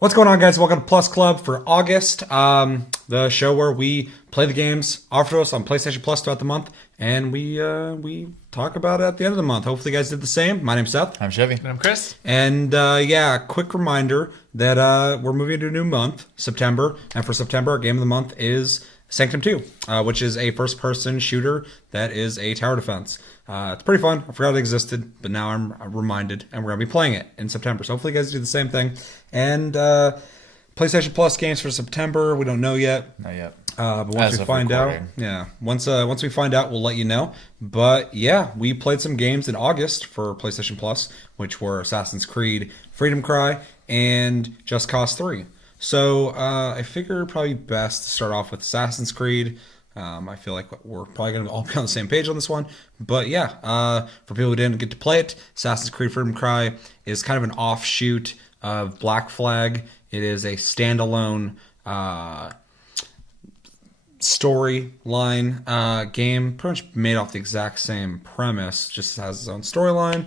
What's going on, guys? Welcome to Plus Club for August, the show where we play the games offered to us on PlayStation Plus throughout the month, and we talk about it at the end of the month. Hopefully, you guys did the same. My name's Seth. I'm Chevy. And I'm Chris. And quick reminder that we're moving into a new month, September, and for September, our game of the month is Sanctum 2, which is a first-person shooter that is a tower defense. It's pretty fun. I forgot it existed, but now I'm reminded, and we're going to be playing it in September. So hopefully you guys do the same thing. And PlayStation Plus games for September, we don't know yet. Not yet. But once we find out, once we find out, we'll let you know. But yeah, we played some games in August for PlayStation Plus, which were Assassin's Creed, Freedom Cry, and Just Cause 3. So I figure probably best to start off with Assassin's Creed. I feel like we're probably going to all be on the same page on this one. But yeah, for people who didn't get to play it, Assassin's Creed Freedom Cry is kind of an offshoot of Black Flag. It is a standalone storyline game, pretty much made off the exact same premise, just has its own storyline.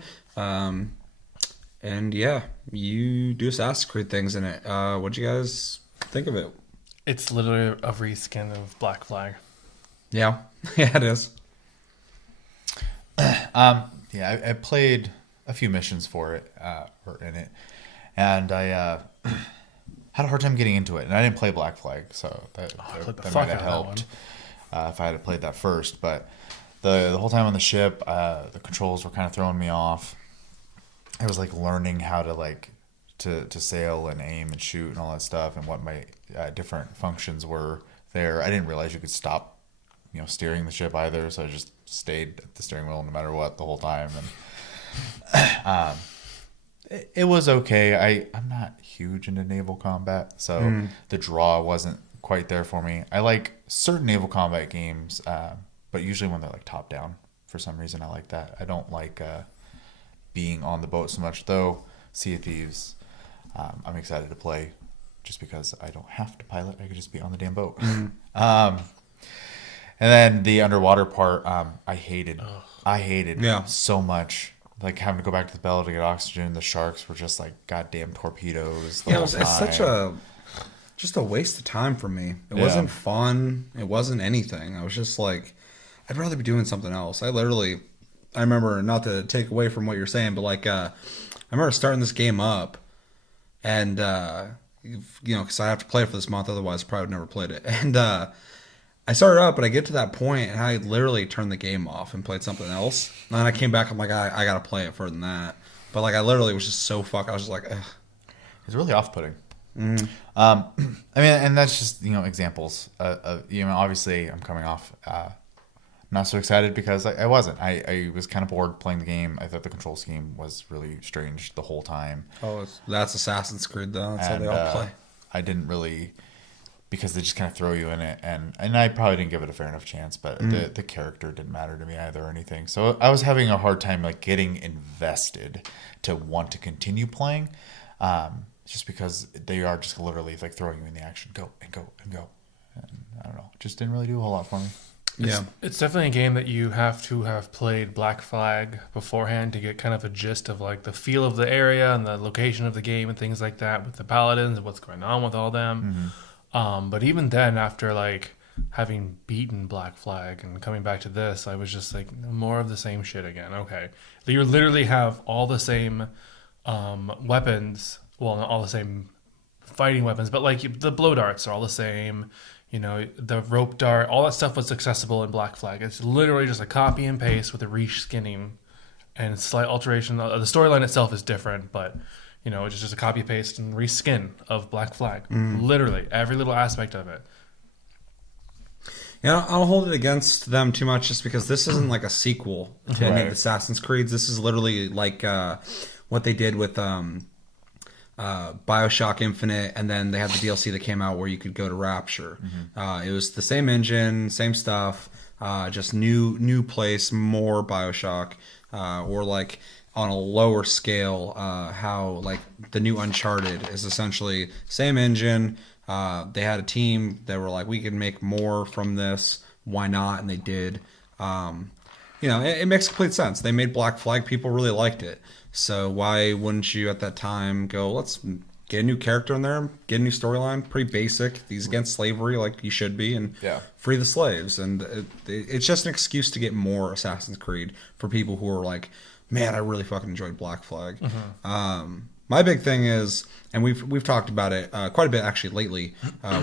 And yeah, you do Assassin's Creed things in it. What'd you guys think of it? It's literally a reskin of Black Flag. Yeah, yeah, it is. I played a few missions for it, or in it, and I had a hard time getting into it. And I didn't play Black Flag, so that might have helped if I had played that first. But the whole time on the ship, the controls were kind of throwing me off. I was like learning how to sail and aim and shoot and all that stuff, and what my different functions were there. I didn't realize you could stop, steering the ship either, so I just stayed at the steering wheel no matter what the whole time. And it was okay. I'm not huge into naval combat, so the draw wasn't quite there for me. I like certain naval combat games, but usually when they're like top down, for some reason I like that. I don't like being on the boat so much, though. Sea of Thieves, I'm excited to play just because I don't have to pilot. I could just be on the damn boat. And then the underwater part, I hated so much. Like having to go back to the belly to get oxygen. The sharks were just like goddamn torpedoes. It's such just a waste of time for me. It wasn't fun. It wasn't anything. I was just like, I'd rather be doing something else. I remember, not to take away from what you're saying, but I remember starting this game up, and because I have to play it for this month, otherwise I probably would never played it. And I started up, but I get to that point, and I literally turned the game off and played something else. And then I came back, I'm like, I gotta play it further than that. But I literally was just so fucked. I was just like, ugh. It's really off-putting. I mean, and that's just examples. Obviously, I'm coming off not so excited because I wasn't. I was kind of bored playing the game. I thought the control scheme was really strange the whole time. Oh, that's Assassin's Creed, though. That's how they all play. I didn't really, because they just kind of throw you in it, and I probably didn't give it a fair enough chance, but the character didn't matter to me either or anything. So I was having a hard time getting invested to want to continue playing, just because they are just literally throwing you in the action, go and go and go. And I don't know, just didn't really do a whole lot for me. It's definitely a game that you have to have played Black Flag beforehand to get kind of a gist of the feel of the area and the location of the game and things like that, with the paladins and what's going on with all them. But even then, after having beaten Black Flag and coming back to this, I was just more of the same shit again. Okay, you literally have all the same weapons. Well, not all the same fighting weapons, but the blow darts are all the same. The rope dart, all that stuff was accessible in Black Flag. It's literally just a copy and paste with a reskinning and slight alteration. The storyline itself is different, but it's just a copy paste and reskin of Black Flag. Literally every little aspect of it. Yeah, I don't hold it against them too much, just because this isn't a sequel to any of the Assassin's Creeds. This is literally what they did with BioShock Infinite, and then they had the DLC that came out where you could go to Rapture. It was the same engine, same stuff, just new place, more BioShock, or on a lower scale, how the new Uncharted is essentially same engine. They had a team that were we can make more from this. Why not? And they did. It makes complete sense. They made Black Flag. People really liked it. So why wouldn't you at that time go, let's get a new character in there, get a new storyline. Pretty basic. He's against slavery, like you should be, and free the slaves. And it's just an excuse to get more Assassin's Creed for people who are like, man, I really fucking enjoyed Black Flag. My big thing is, and we've talked about it quite a bit actually lately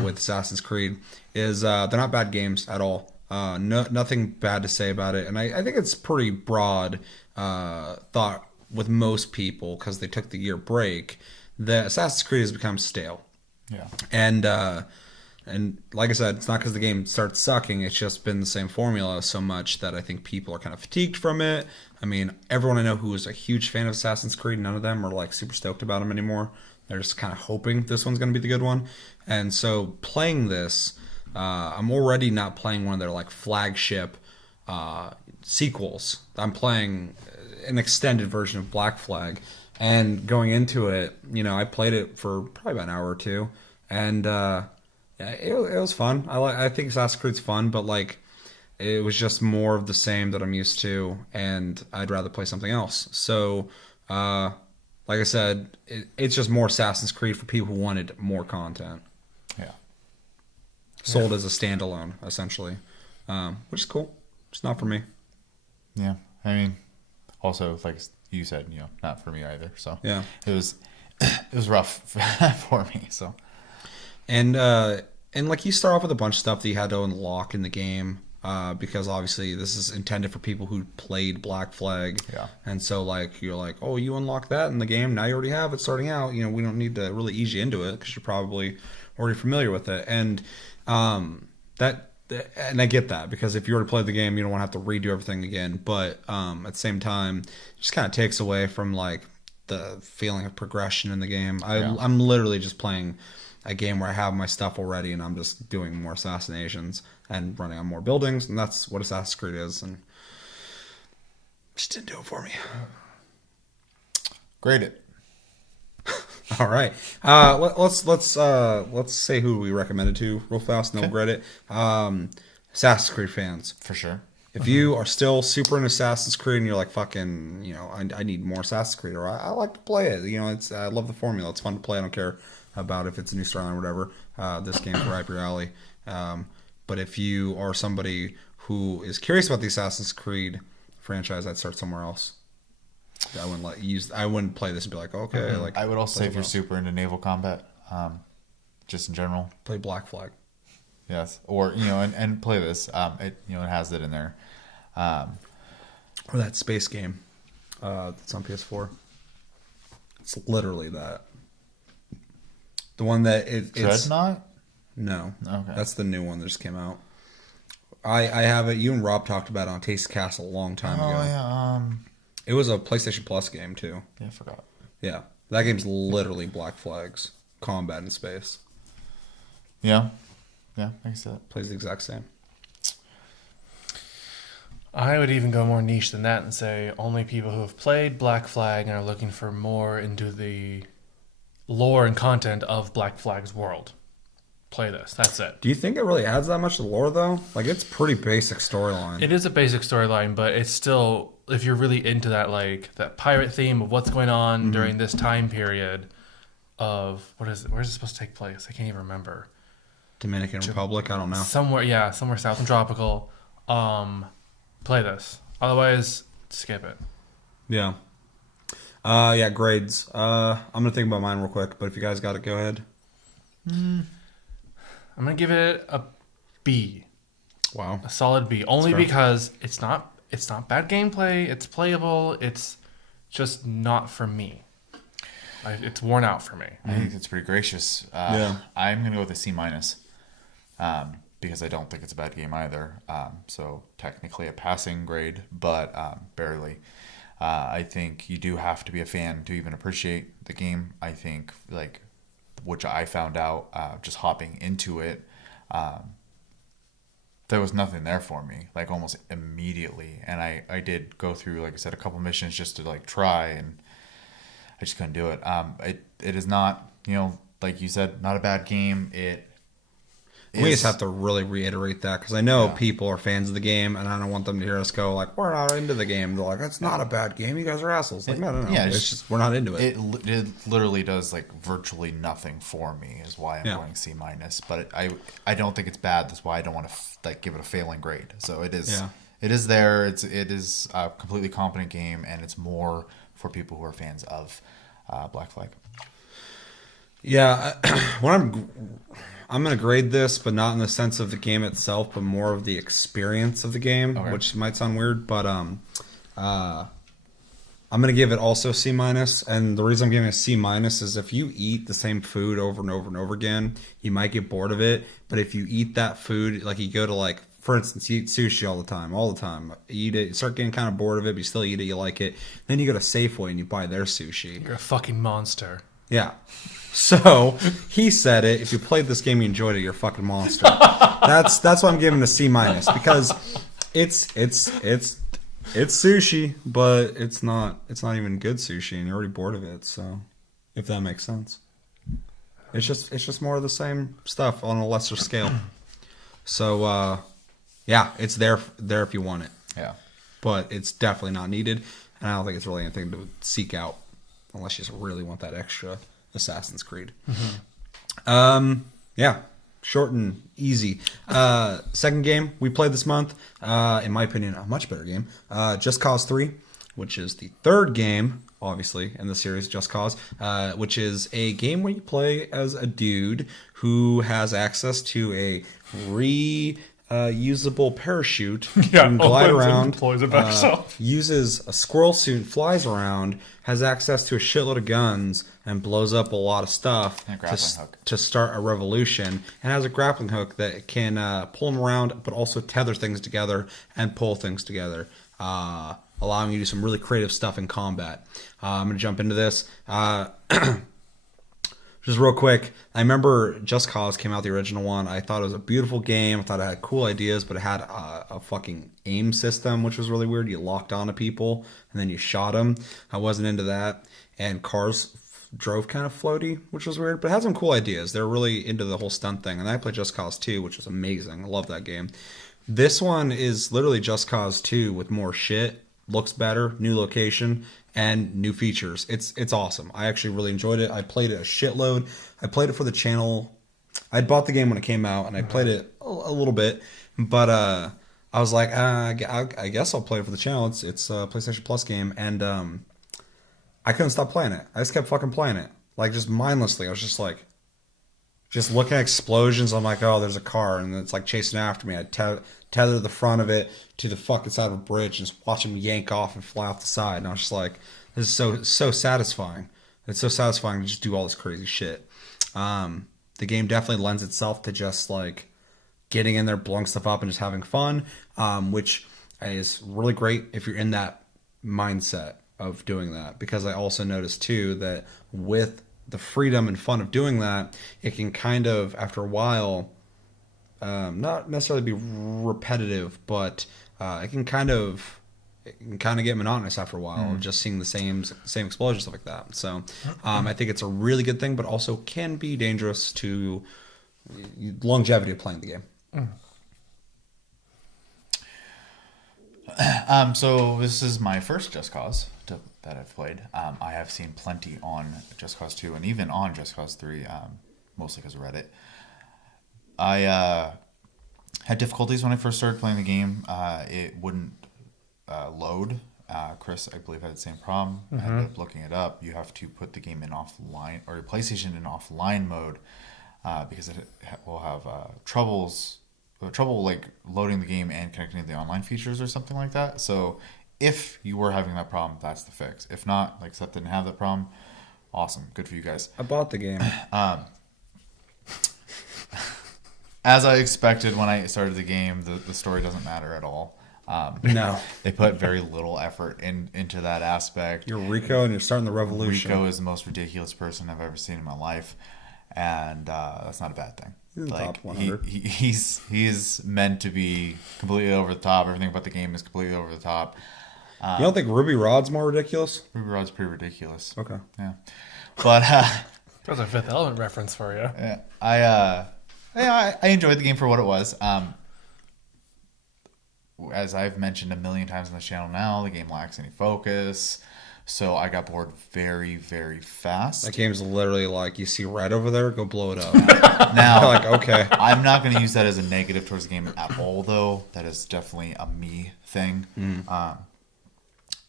with Assassin's Creed, is they're not bad games at all. Nothing bad to say about it, and I think it's pretty broad thought with most people because they took the year break. The Assassin's Creed has become stale. Yeah. And like I said, it's not because the game starts sucking. It's just been the same formula so much that I think people are kind of fatigued from it. I mean, everyone I know who is a huge fan of Assassin's Creed, none of them are like super stoked about them anymore. They're just kind of hoping this one's going to be the good one. And so playing this, I'm already not playing one of their like flagship sequels. I'm playing an extended version of Black Flag. And going into it, I played it for probably about an hour or two, and it was fun. I think Assassin's Creed's fun, but like it was just more of the same that I'm used to, and I'd rather play something else. So, like I said, it's just more Assassin's Creed for people who wanted more content. Yeah. Sold as a standalone, essentially, which is cool. It's not for me. Yeah, I mean, also like you said, not for me either. So yeah, it was rough for me. So, and like you start off with a bunch of stuff that you had to unlock in the game, because obviously this is intended for people who played Black Flag. Yeah. And so like you're like, oh, you unlock that in the game. Now you already have it starting out. We don't need to really ease you into it because you're probably already familiar with it. And and I get that, because if you already played the game, you don't want to have to redo everything again. But at the same time, it just kind of takes away from like the feeling of progression in the game. I'm literally just playing a game where I have my stuff already, and I'm just doing more assassinations and running on more buildings, and that's what Assassin's Creed is. And just didn't do it for me. Grade it. All right. Let's say who we recommended to real fast, and then we'll grade it. Assassin's Creed fans, for sure. If you are still super into Assassin's Creed and you're like, fucking, I need more Assassin's Creed, or I like to play it. I love the formula. It's fun to play. I don't care about if it's a new storyline or whatever. This game's right up your alley. But if you are somebody who is curious about the Assassin's Creed franchise, I'd start somewhere else. I wouldn't play this and be like, okay. Mm-hmm. Like I would also say if you're super into naval combat, just in general, play Black Flag. Yes, or and play this. It has it in there. Or that space game that's on PS4. It's literally that. The one that it's Dreadnought? No. Okay. That's the new one that just came out. I have it. You and Rob talked about it on Taste Cast a long time ago. Oh yeah. It was a PlayStation Plus game too. Yeah, I forgot. Yeah. That game's literally Black Flag's combat in space. Yeah. Yeah, I can see that. Plays the exact same. I would even go more niche than that and say only people who have played Black Flag and are looking for more into the lore and content of Black Flag's world. Play this. That's it. Do you think it really adds that much to the lore, though? Like, it's pretty basic storyline. It is a basic storyline, but it's still, if you're really into that, like, that pirate theme of what's going on during this time period of, where's it supposed to take place? I can't even remember. Dominican Republic? I don't know. Somewhere south and tropical. Play this. Otherwise, skip it. Yeah. Grades. I'm going to think about mine real quick, but if you guys got it, go ahead. I'm going to give it a B. Wow. A solid B. Only because it's not bad gameplay. It's playable. It's just not for me. It's worn out for me. I think it's pretty gracious. I'm going to go with a C-, because I don't think it's a bad game either. So technically a passing grade, but barely. I think you do have to be a fan to even appreciate the game. I think, which I found out just hopping into it, there was nothing there for me, almost immediately. And I did go through, like I said, a couple missions just to try, and I just couldn't do it. It is not, like you said, not a bad game. We just have to really reiterate that because I know people are fans of the game, and I don't want them to hear us go like, "We're not into the game." They're like, "That's not a bad game. You guys are assholes." Like, no. Yeah, it's just we're not into it. It literally does like virtually nothing for me. Is why I'm going C-. But I don't think it's bad. That's why I don't want to give it a failing grade. So it is. Yeah. It is there. It is a completely competent game, and it's more for people who are fans of Black Flag. Yeah, I'm going to grade this, but not in the sense of the game itself, but more of the experience of the game, which might sound weird, but I'm going to give it also C-. And the reason I'm giving it a C- is if you eat the same food over and over and over again, you might get bored of it. But if you eat that food, like you go to like, for instance, you eat sushi all the time. You eat it, you start getting kind of bored of it, but you still eat it, you like it. Then you go to Safeway and you buy their sushi. You're a fucking monster. Yeah. So he said it. If you played this game, you enjoyed it. You're a fucking monster. That's why I'm giving it a C- because it's sushi, but it's not even good sushi, and you're already bored of it. So, if that makes sense, it's just more of the same stuff on a lesser scale. So, yeah, it's there if you want it. Yeah, but it's definitely not needed, and I don't think it's really anything to seek out unless you just really want that extra Assassin's Creed. Yeah, short and easy. Second game we played this month, in my opinion, a much better game. Just Cause 3, which is the third game, obviously, in the series Just Cause, which is a game where you play as a dude who has access to a usable parachute, can glide around, deploys it by itself. Uses a squirrel suit, flies around, has access to a shitload of guns, and blows up a lot of stuff to start a revolution, and has a grappling hook that can pull him around, but also tether things together and pull things together, allowing you to do some really creative stuff in combat. I'm going to jump into this. Just real quick, I remember Just Cause came out, the original one. I thought it was a beautiful game. I thought it had cool ideas, but it had a fucking aim system, which was really weird. You locked onto people, and then you shot them. I wasn't into that. And cars drove kind of floaty, which was weird, but it had some cool ideas. They're really into the whole stunt thing. And I played Just Cause 2, which was amazing. I love that game. This one is literally Just Cause 2 with more shit. Looks better, new location, and new features. It's awesome. I actually really enjoyed it. I played it a shitload. I played it for the channel. I bought the game when it came out, and I played it a little bit, but I was like, I guess I'll play it for the channel. It's a PlayStation Plus game, and I couldn't stop playing it. I just kept fucking playing it, like just mindlessly. I was just like, just looking at explosions. I'm like, oh, there's a car, and it's like chasing after me. I tether the front of it to the fucking side of a bridge and just watch him yank off and fly off the side. And I was just like, this is so satisfying. It's so satisfying to just do all this crazy shit. The game definitely lends itself to just like getting in there, blowing stuff up, and just having fun, which is really great if you're in that mindset of doing that. Because I also noticed too that with the freedom and fun of doing that, it can kind of, after a while, not necessarily be repetitive, but it can kind of get monotonous after a while, just seeing the same explosions, stuff like that. So I think it's a really good thing, but also can be dangerous to longevity of playing the game. So this is my first Just Cause that I've played. I have seen plenty on Just Cause 2 and even on Just Cause 3, mostly because of Reddit. I had difficulties when I first started playing the game. It wouldn't load. Chris, I believe, had the same problem. I ended up looking it up. You have to put the game in offline, or your PlayStation in offline mode, because it will have trouble like loading the game and connecting to the online features or something like that. So if you were having that problem, that's the fix. If not, like Seth didn't have that problem, awesome, good for you guys. I bought the game. As I expected when I started the game, the story doesn't matter at all. No. They put very little effort into that aspect. You're Rico and you're starting the revolution. Rico is the most ridiculous person I've ever seen in my life, and that's not a bad thing. He's like, top 100. He's meant to be completely over the top. Everything about the game is completely over the top. You don't think Ruby Rod's more ridiculous? Ruby Rod's pretty ridiculous. Okay. Yeah. But that was a Fifth Element reference for you. Yeah. I Yeah, I enjoyed the game for what it was. As I've mentioned a million times on the channel now, the game lacks any focus. So I got bored very, very fast. That game's literally like, you see red over there, go blow it up. Now, like, okay. I'm not going to use that as a negative towards the game at all, though. That is definitely a me thing.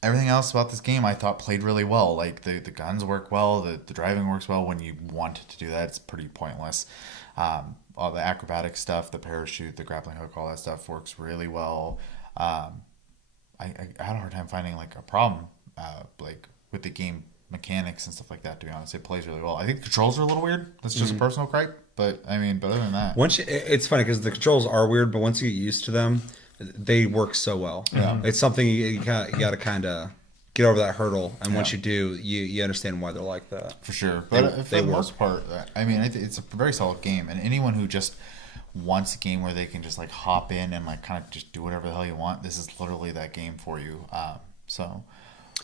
Everything else about this game I thought played really well. Like, the guns work well, the driving works well. When you want to do that, it's pretty pointless. All the acrobatic stuff, the parachute, the grappling hook, all that stuff works really well. I had a hard time finding, like, a problem like with the game mechanics and stuff like that. To be honest, it plays really well. I think the controls are a little weird. That's just a personal gripe, but I mean, but other than that, it's funny because the controls are weird, but once you get used to them, they work so well. Yeah, it's something you got to kind of get over that hurdle, and once you do, you understand why they're like that for sure. But for the most part, I mean, it's a very solid game, and anyone who just wants a game where they can just like hop in and like kind of just do whatever the hell you want, this is literally that game for you. So.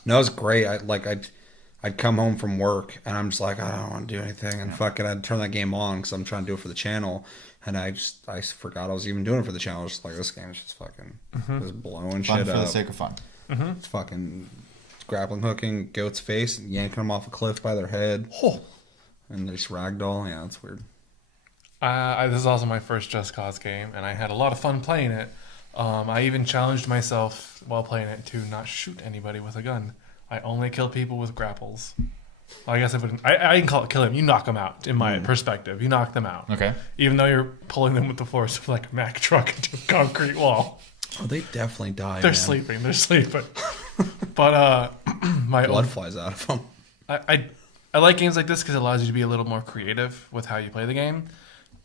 No, it was great. I'd come home from work and I'm just like, I don't want to do anything, and fucking I'd turn that game on because I'm trying to do it for the channel, and I forgot I was even doing it for the channel. Just like, this game's just fucking just blowing fun shit for up the sake of fun. It's fucking grappling hooking goat's face and yanking them off a cliff by their head, and they just ragdoll. Yeah, it's weird. This is also my first Just Cause game, and I had a lot of fun playing it. I even challenged myself while playing it to not shoot anybody with a gun. I only kill people with grapples. Well, I guess I didn't call it kill him. You knock them out, in my perspective. You knock them out. Okay. Even though you're pulling them with the force of like a Mack truck into a concrete wall. Oh, they definitely die. They're sleeping. But my blood flies out of them. I like games like this because it allows you to be a little more creative with how you play the game.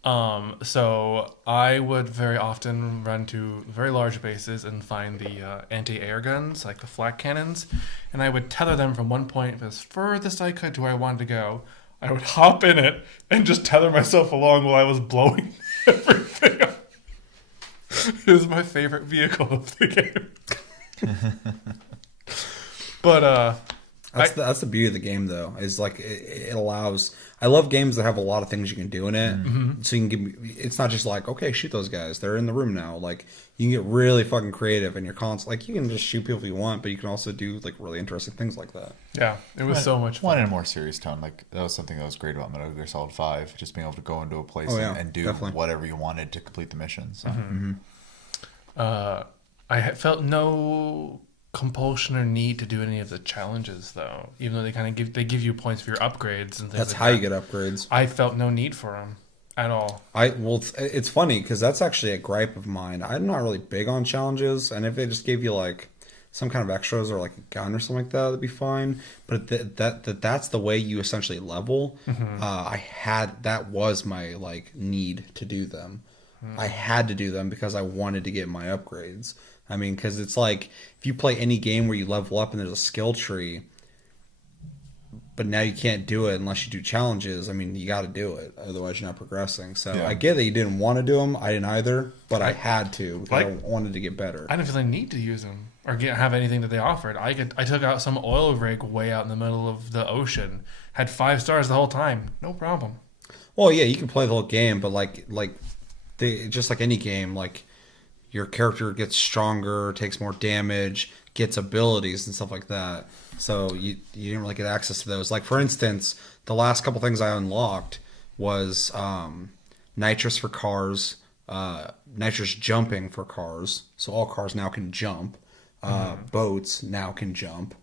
So I would very often run to very large bases and find the anti-air guns, like the flak cannons, and I would tether them from one point as furthest I could to where I wanted to go. I would hop in it and just tether myself along while I was blowing everything up. It was my favorite vehicle of the game. But that's the beauty of the game, though. Is like it allows. I love games that have a lot of things you can do in it. So you can it's not just like, okay, shoot those guys, they're in the room now. Like, you can get really fucking creative, and you're constantly like, you can just shoot people if you want, but you can also do like really interesting things like that. Yeah, it was so much fun. One in a more serious tone. Like, that was something that was great about Metal Gear Solid 5, just being able to go into a place and do whatever you wanted to complete the mission. So. I felt no compulsion or need to do any of the challenges, though, even though they give you points for your upgrades and things. That's like how that. you get upgrades. I felt no need for them at all. It's funny because that's actually a gripe of mine. I'm not really big on challenges, and if they just gave you like some kind of extras or like a gun or something like that, that'd be fine. But that's the way you essentially level. That was my like need to do them. I had to do them because I wanted to get my upgrades. I mean, because it's like, if you play any game where you level up and there's a skill tree, but now you can't do it unless you do challenges, I mean, you got to do it. Otherwise, you're not progressing. So I get that you didn't want to do them. I didn't either, but I had to because I wanted to get better. I didn't feel the need to use them or have anything that they offered. I took out some oil rig way out in the middle of the ocean, had 5 stars the whole time. No problem. Well, yeah, you can play the whole game, but just like any game, like, your character gets stronger, takes more damage, gets abilities and stuff like that. So you didn't really get access to those. Like, for instance, the last couple things I unlocked was nitrous for cars, nitrous jumping for cars. So all cars now can jump. Boats now can jump.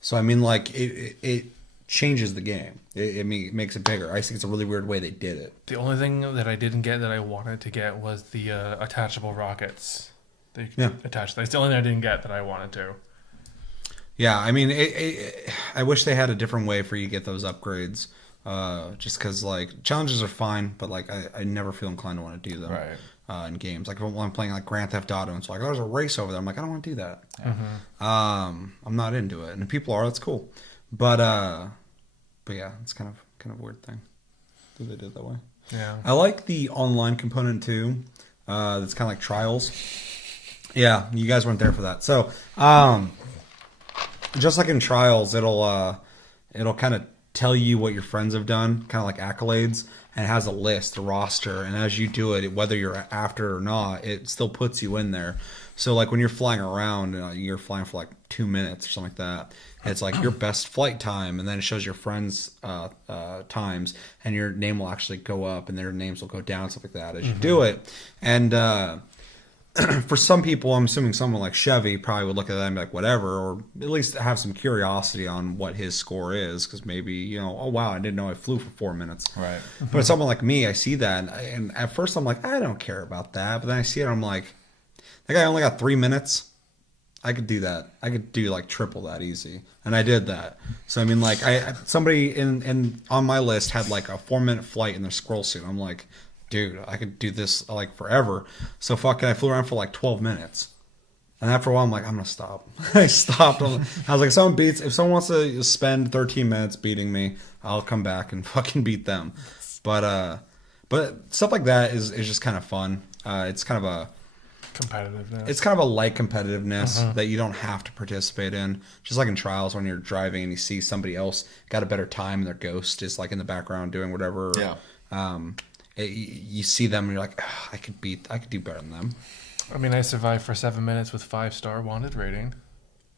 So I mean, like, it changes the game. It makes it bigger. I think it's a really weird way they did it. The only thing that I didn't get that I wanted to get was the attachable rockets. They attach. That's the only thing I didn't get that I wanted to. Yeah, I mean, I wish they had a different way for you to get those upgrades. Just because, like, challenges are fine, but like I never feel inclined to want to do them in games. Like, when I'm playing like Grand Theft Auto, and it's like, oh, there's a race over there. I'm like, I don't want to do that. I'm not into it, and if people are, that's cool. But yeah, it's kind of a weird thing that they did it that way. Yeah, I like the online component too. That's kind of like Trials. Yeah, you guys weren't there for that. So, just like in Trials, it'll kind of tell you what your friends have done, kind of like accolades, and it has a list, a roster, and as you do it, whether you're after or not, it still puts you in there. So like when you're flying around, you're flying for like 2 minutes or something like that. It's like your best flight time, and then it shows your friends' times, and your name will actually go up, and their names will go down, stuff like that as you do it. And for some people, I'm assuming someone like Chevy probably would look at that and be like, whatever, or at least have some curiosity on what his score is, because maybe, oh wow, I didn't know I flew for 4 minutes. Right. But someone like me, I see that, and at first I'm like, I don't care about that, but then I see it, I'm like, that guy only got 3 minutes. I could do that. I could do like triple that easy, and I did that. So I mean, like, somebody in on my list had like a 4-minute flight in their scroll suit. I'm like, dude, I could do this like forever. So fucking, I flew around for like 12 minutes, and after a while, I'm like, I'm gonna stop. I stopped. I was like, if someone wants to spend 13 minutes beating me, I'll come back and fucking beat them. But stuff like that is just kind of fun. It's kind of a competitiveness. It's kind of a light competitiveness that you don't have to participate in. Just like in Trials, when you're driving and you see somebody else got a better time and their ghost is like in the background doing whatever. Yeah. You see them and you're like, I could do better than them. I mean, I survived for 7 minutes with 5-star wanted rating.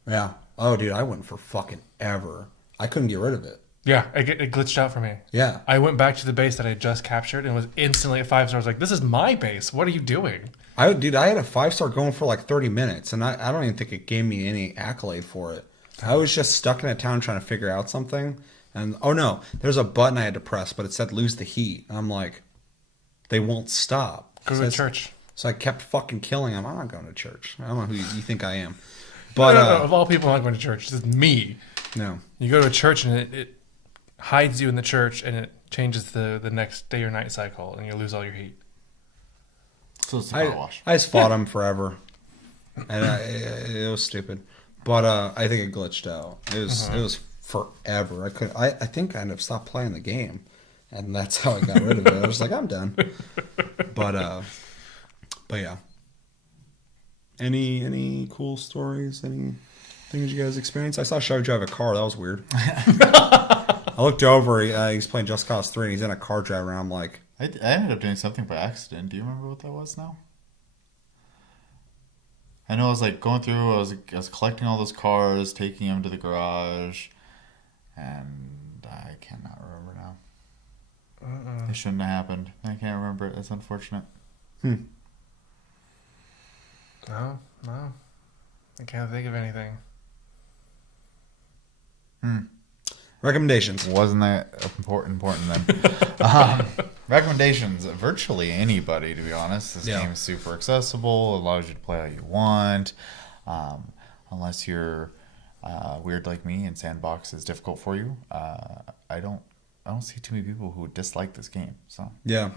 Yeah. Oh, dude, I went for fucking ever. I couldn't get rid of it. Yeah, it glitched out for me. Yeah. I went back to the base that I just captured and was instantly at 5 stars. Like, this is my base. What are you doing? I had a 5-star going for like 30 minutes, and I don't even think it gave me any accolade for it. I was just stuck in a town trying to figure out something, and oh no, there's a button I had to press, but it said lose the heat. And I'm like, they won't stop. Go to church. So I kept fucking killing them. I'm not going to church. I don't know who you think I am. But no, of all people, I'm not going to church. This is me. No. You go to a church and it hides you in the church, and it changes the next day or night cycle, and you lose all your heat. So it's a power wash. I just fought him forever, and it was stupid. But I think it glitched out. It was forever. I think I ended up stopped playing the game, and that's how I got rid of it. I was like, I'm done. But yeah. Any cool stories? Any things you guys experienced? I saw Chevy drive a car. That was weird. I looked over. He's playing Just Cause 3, and he's in a car drive around. I'm like, I ended up doing something by accident. Do you remember what that was now? I know I was like going through, I was collecting all those cars, taking them to the garage, and I cannot remember now. It shouldn't have happened. I can't remember it. That's unfortunate. No. I can't think of anything. recommendations. Wasn't that important then? Recommendations. Virtually anybody, to be honest. This game is super accessible. Allows you to play how you want. Unless you're weird like me and sandbox is difficult for you. I don't see too many people who dislike this game. So yeah,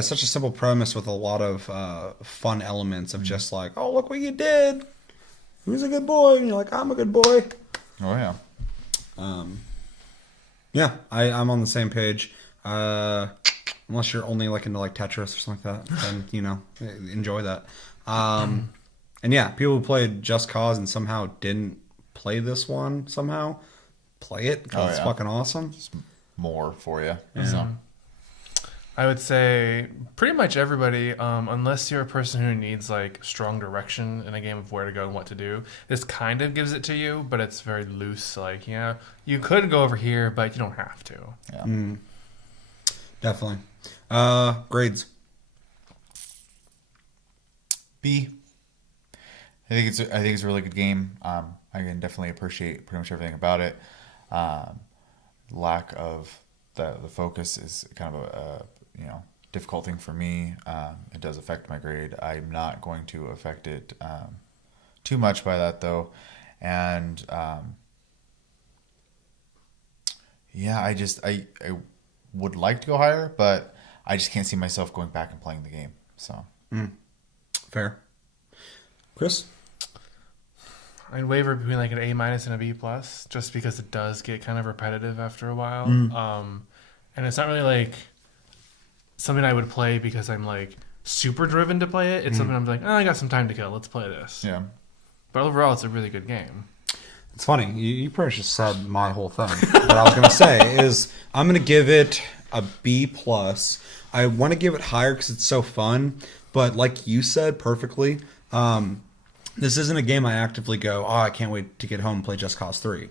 such a simple premise with a lot of fun elements of just like, oh, look what you did. Who's a good boy? And you're like, I'm a good boy. Oh yeah. Yeah, I'm on the same page. Unless you're only like into like Tetris or something like that, then enjoy that. And yeah, people who played Just Cause and somehow didn't play this one somehow, play it because it's fucking awesome. Just more for you. Yeah. So. I would say pretty much everybody, unless you're a person who needs like strong direction in a game of where to go and what to do, this kind of gives it to you, but it's very loose. Like, you could go over here, but you don't have to. Yeah. Definitely. Grades. B. I think it's a really good game. I can definitely appreciate pretty much everything about it. Lack of the focus is kind of a difficult thing for me. It does affect my grade. I'm not going to affect it too much by that though. And I would like to go higher, but I just can't see myself going back and playing the game. So Fair. Chris? I'd waver between like an A- and a B+, just because it does get kind of repetitive after a while. And it's not really like something I would play because I'm like super driven to play it. It's something I'm like, I got some time to kill. Let's play this. yeah. But overall, it's a really good game. It's funny. You pretty much just said my whole thing. What I was going to say is I'm going to give it a B plus. I want to give it higher because it's so fun. But like you said perfectly, this isn't a game I actively go, oh, I can't wait to get home and play Just Cause 3.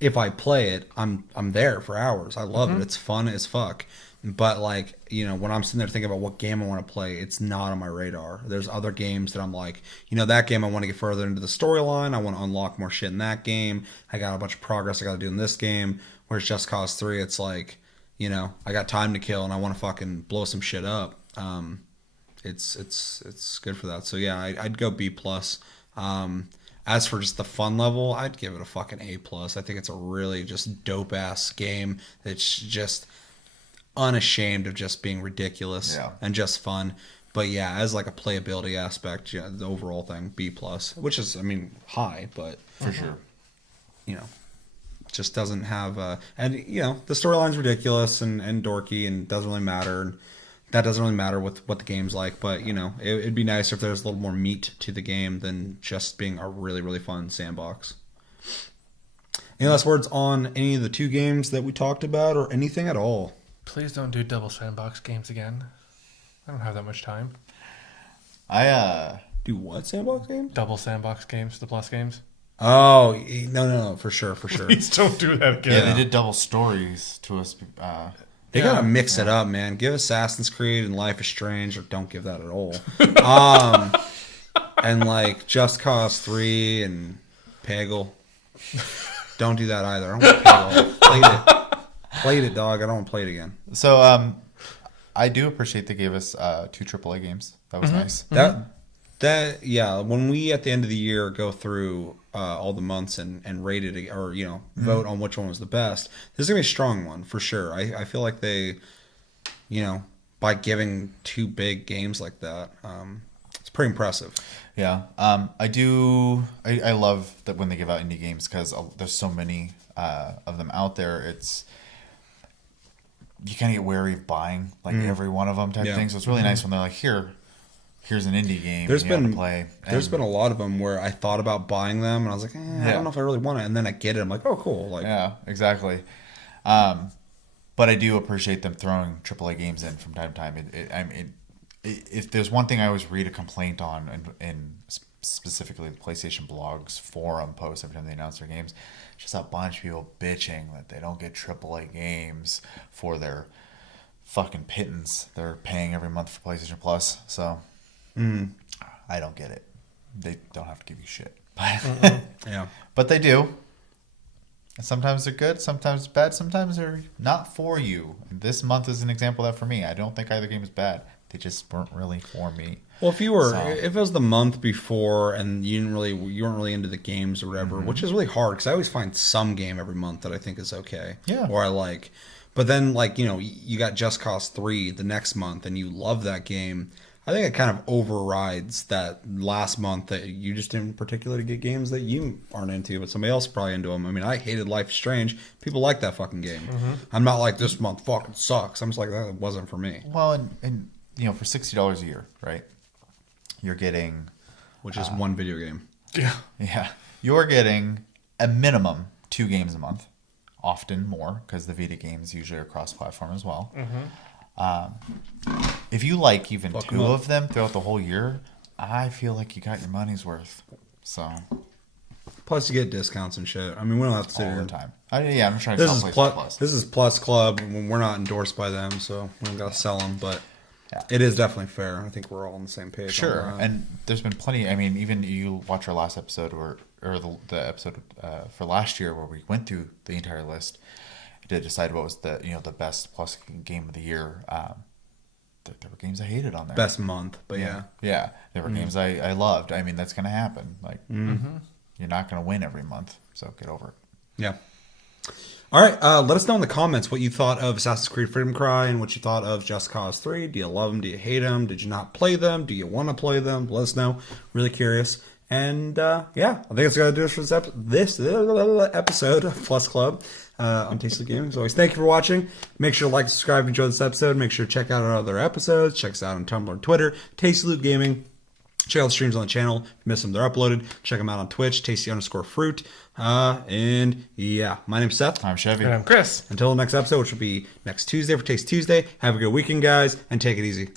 If I play it, I'm there for hours. I love it. It's fun as fuck. But like, you know, when I'm sitting there thinking about what game I want to play, it's not on my radar. There's other games that I'm like, you know, that game I want to get further into the storyline. I want to unlock more shit in that game. I got a bunch of progress I got to do in this game. Whereas Just Cause 3, it's like, you know, I got time to kill and I want to fucking blow some shit up. It's good for that. So yeah, I'd go B plus. As for just the fun level, I'd give it a fucking A plus. I think it's a really just dope ass game. It's just unashamed of just being ridiculous and just fun. But yeah, as like a playability aspect, yeah, the overall thing, B plus, which is, I mean, high, but for sure, you know, just doesn't have and you know, the storyline's ridiculous and dorky and doesn't really matter. And that doesn't really matter with what the game's like, but you know, it'd be nicer if there's a little more meat to the game than just being a really, really fun sandbox. Any last words on any of the two games that we talked about or anything at all? Please don't do double sandbox games again. I don't have that much time. Do what sandbox games? Double sandbox games, the plus games. Oh, no, for sure. Please don't do that again. Yeah, they did double stories to us. They gotta mix it up, man. Give Assassin's Creed and Life is Strange, or don't give that at all. And like Just Cause 3 and Peggle. Don't do that either. I don't want Peggle. Played it, dog. I don't want to play it again. So, I do appreciate they gave us 2 AAA games. That was nice. That yeah. When we at the end of the year go through all the months and rate it, or you know, vote on which one was the best, this is gonna be a strong one for sure. I feel like they, you know, by giving 2 big games like that, it's pretty impressive. Yeah. I love that when they give out indie games because there's so many of them out there. You kind of get wary of buying like every one of them type thing. So it's really nice when they're like, here's an indie game you have to play. There's been a lot of them where I thought about buying them and I was like, I don't know if I really want it. And then I get it. I'm like, oh, cool. Like, yeah, exactly. But I do appreciate them throwing AAA games in from time to time. If there's one thing I always read a complaint on in specifically the PlayStation blogs forum posts every time they announce their games, just a bunch of people bitching that they don't get AAA games for their fucking pittance they're paying every month for PlayStation Plus. So I don't get it. They don't have to give you shit. But they do. And sometimes they're good, sometimes bad, sometimes they're not for you. This month is an example of that for me. I don't think either game is bad. They just weren't really for me. Well, if it was the month before and you weren't really into the games or whatever, which is really hard because I always find some game every month that I think is okay, or I like. But then, like, you know, you got Just Cause 3 the next month and you love that game. I think it kind of overrides that last month that you just didn't particularly get games that you aren't into, but somebody else is probably into them. I mean, I hated Life is Strange. People like that fucking game. I'm not like, this month fucking sucks. I'm just like, that wasn't for me. Well, and you know, for $60 a year, right? You're getting... Which is one video game. Yeah. You're getting a minimum 2 games a month. Often more, because the Vita games usually are cross-platform as well. If you like even 2 of them throughout the whole year, I feel like you got your money's worth. So... Plus, you get discounts and shit. I mean, we don't have to sit all here the time. I'm trying to sell PlayStation Plus. This is Plus Club. We're not endorsed by them, so we don't got to sell them, but... Yeah. It is definitely fair. I think we're all on the same page. Sure. And there's been plenty. I mean, even you watch our last episode or the episode for last year where we went through the entire list to decide what was the best Plus game of the year. There were games I hated on there. Best month, but yeah. Yeah. There were games I loved. I mean, that's going to happen. Like, you're not going to win every month, so get over it. Yeah. All right, let us know in the comments what you thought of Assassin's Creed Freedom Cry and what you thought of Just Cause 3. Do you love them? Do you hate them? Did you not play them? Do you want to play them? Let us know. Really curious. And I think it's going to do it for this episode of Plus Club on Tasteless Gaming. As always, thank you for watching. Make sure to like, subscribe, enjoy this episode. Make sure to check out our other episodes. Check us out on Tumblr and Twitter. Tasty Loot Gaming. Check out the streams on the channel. If you miss them, they're uploaded. Check them out on Twitch, tasty_fruit. And yeah, my name's Seth. I'm Chevy. And I'm Chris. Until the next episode, which will be next Tuesday for Taste Tuesday. Have a good weekend, guys, and take it easy.